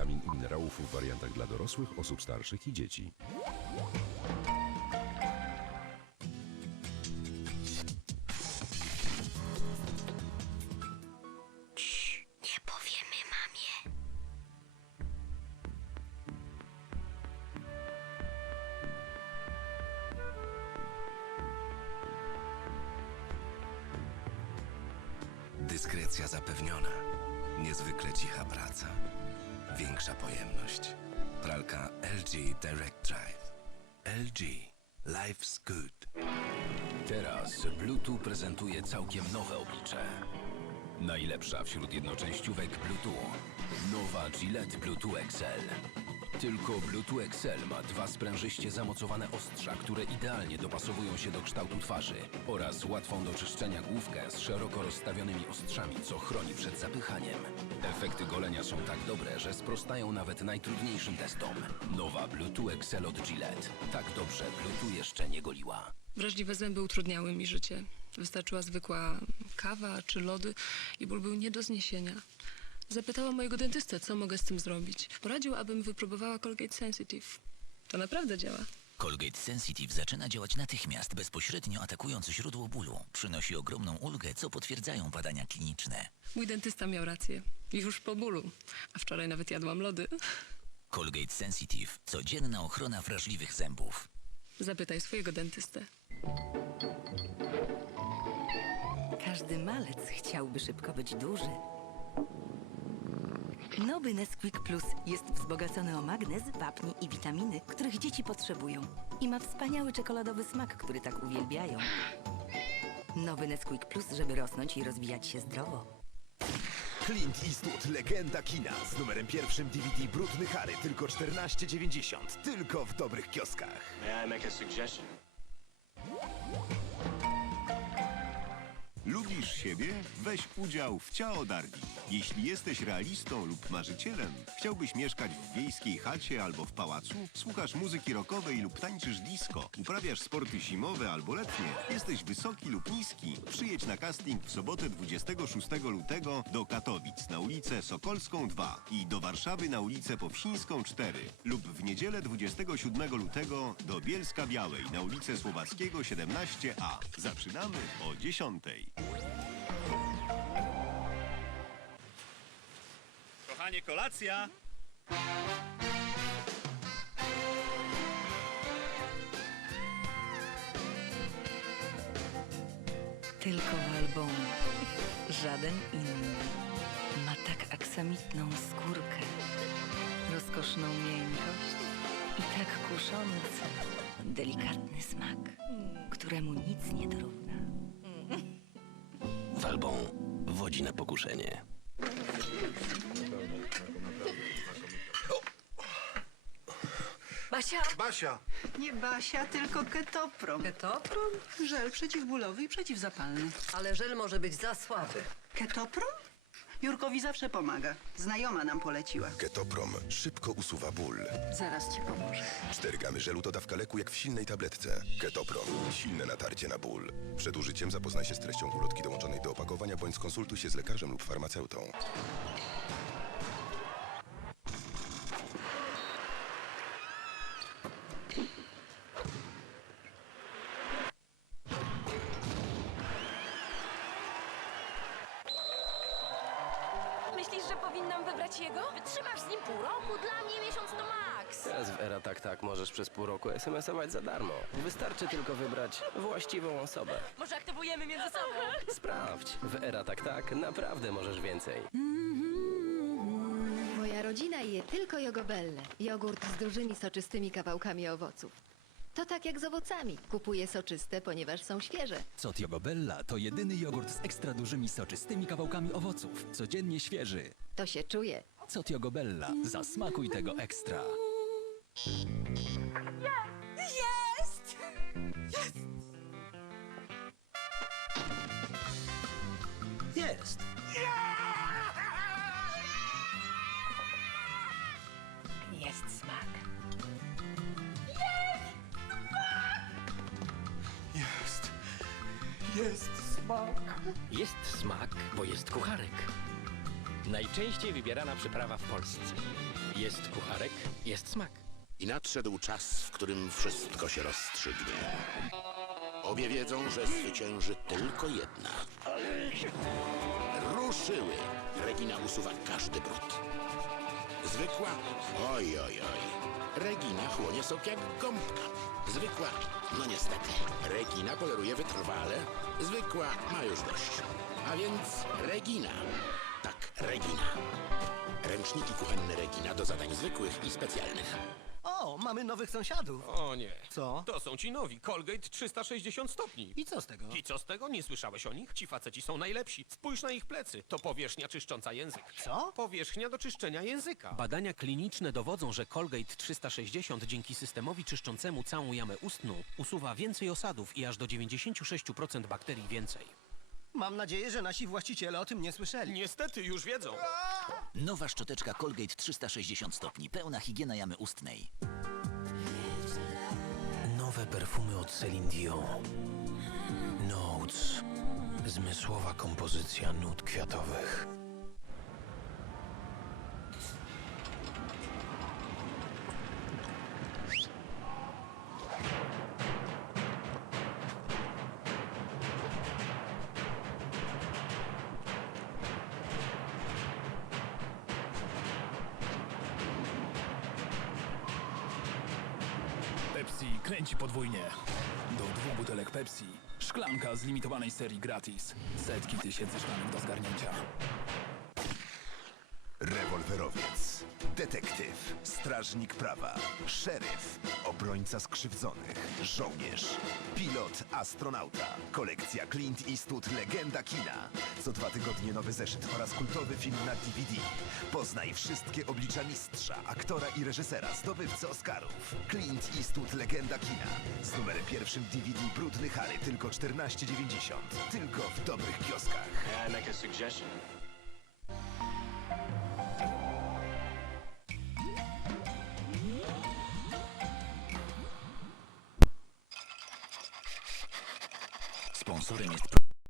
witamin i minerałów w wariantach dla dorosłych, osób starszych i dzieci. Nie powiemy mamie. Dyskrecja zapewniona. Niezwykle cicha praca. Większa pojemność. Pralka LG Direct Drive. LG. Life's good. Teraz Bluetooth prezentuje całkiem nowe oblicze. Najlepsza wśród jednoczęściówek Bluetooth. Nowa Gillette Bluetooth XL. Tylko Bluetooth XL ma dwa sprężyście zamocowane ostrza, które idealnie dopasowują się do kształtu twarzy oraz łatwą do czyszczenia główkę z szeroko rozstawionymi ostrzami, co chroni przed zapychaniem. Efekty golenia są tak dobre, że sprostają nawet najtrudniejszym testom. Nowa Bluetooth XL od Gillette. Tak dobrze Bluetooth jeszcze nie goliła. Wrażliwe zęby utrudniały mi życie. Wystarczyła zwykła kawa czy lody i ból był nie do zniesienia. Zapytałam mojego dentystę, co mogę z tym zrobić. Poradził, abym wypróbowała Colgate Sensitive. To naprawdę działa. Colgate Sensitive zaczyna działać natychmiast, bezpośrednio atakując źródło bólu. Przynosi ogromną ulgę, co potwierdzają badania kliniczne. Mój dentysta miał rację. Już po bólu. A wczoraj nawet jadłam lody. Colgate Sensitive. Codzienna ochrona wrażliwych zębów. Zapytaj swojego dentystę. Każdy malec chciałby szybko być duży. Nowy Nesquik Plus jest wzbogacony o magnez, wapń i witaminy, których dzieci potrzebują. I ma wspaniały czekoladowy smak, który tak uwielbiają. Nowy Nesquik Plus, żeby rosnąć i rozwijać się zdrowo. Clint Eastwood, legenda kina z numerem pierwszym DVD Brudny Harry, tylko 14,90. Tylko w dobrych kioskach. May I make a suggestion? Lubisz siebie? Weź udział w Ciao Dargi. Jeśli jesteś realistą lub marzycielem, chciałbyś mieszkać w wiejskiej chacie albo w pałacu, słuchasz muzyki rockowej lub tańczysz disco, uprawiasz sporty zimowe albo letnie, jesteś wysoki lub niski, przyjedź na casting w sobotę 26 lutego do Katowic na ulicę Sokolską 2 i do Warszawy na ulicę Powsińską 4 lub w niedzielę 27 lutego do Bielska Białej na ulicę Słowackiego 17a. Zaczynamy o 10. kolacja! Tylko Walbon. Żaden inny. Ma tak aksamitną skórkę, rozkoszną miękkość i tak kuszący, delikatny smak, któremu nic nie dorówna. Walbą wodzi na pokuszenie. Basia! Basia! Nie Basia, tylko ketoprom. Ketoprom? Żel przeciwbólowy i przeciwzapalny. Ale żel może być za słaby. Ketoprom? Jurkowi zawsze pomaga. Znajoma nam poleciła. Ketoprom szybko usuwa ból. Zaraz ci pomoże. 4 gamy żelu to dawka leku jak w silnej tabletce. Ketoprom. Silne natarcie na ból. Przed użyciem zapoznaj się z treścią ulotki dołączonej do opakowania bądź skonsultuj się z lekarzem lub farmaceutą. Myślisz, że powinnam wybrać jego? Wytrzymasz z nim pół roku? Dla mnie miesiąc to maks. Teraz w Era Tak Tak możesz przez pół roku SMS-ować za darmo. Wystarczy tylko wybrać właściwą osobę. Może aktywujemy między sobą? Sprawdź, w Era Tak Tak naprawdę możesz więcej. Moja rodzina je tylko jogobelle. Jogurt z dużymi soczystymi kawałkami owoców. To tak jak z owocami. Kupuję soczyste, ponieważ są świeże. Cot Jogobella to jedyny jogurt z ekstra dużymi soczystymi kawałkami owoców. Codziennie świeży. To się czuje. Cot Jogobella. Zasmakuj tego ekstra. Jest! Jest Jest smak! Jest smak, bo jest kucharek. Najczęściej wybierana przyprawa w Polsce. Jest kucharek, jest smak. I nadszedł czas, w którym wszystko się rozstrzygnie. Obie wiedzą, że zwycięży tylko jedna. Ruszyły! Regina usuwa każdy brud. Zwykła? Oj, oj, oj. Regina chłonie sok jak gąbka. Zwykła? No niestety. Regina poleruje wytrwale. Zwykła ma już dość. A więc Regina. Tak, Regina. Ręczniki kuchenne Regina do zadań zwykłych i specjalnych. O, mamy nowych sąsiadów. O nie. Co? To są ci nowi. Colgate 360 stopni. I co z tego? I co z tego? Nie słyszałeś o nich? Ci faceci są najlepsi. Spójrz na ich plecy. To powierzchnia czyszcząca język. Co? Powierzchnia do czyszczenia języka. Badania kliniczne dowodzą, że Colgate 360 dzięki systemowi czyszczącemu całą jamę ustną usuwa więcej osadów i aż do 96% bakterii więcej. Mam nadzieję, że nasi właściciele o tym nie słyszeli. Niestety już wiedzą. Nowa szczoteczka Colgate 360 stopni, pełna higiena jamy ustnej. Nowe perfumy od Celine Dion. Notes. Zmysłowa kompozycja nut kwiatowych. Kręci podwójnie. Do dwóch butelek Pepsi. Szklanka z limitowanej serii gratis. Setki tysięcy szklanek do zgarnięcia. Rewolwerowiec, detektyw, strażnik prawa, szeryf, obrońca skrzywdzonych, żołnierz, pilot, astronauta, kolekcja Clint Eastwood Legenda Kina. Co dwa tygodnie nowy zeszyt oraz kultowy film na DVD. Poznaj wszystkie oblicza mistrza, aktora i reżysera, zdobywcy Oscarów. Clint Eastwood Legenda Kina. Z numerem pierwszym DVD Brudny Harry tylko 14,90. Tylko w dobrych kioskach. I make a suggestion? Sponsorem jest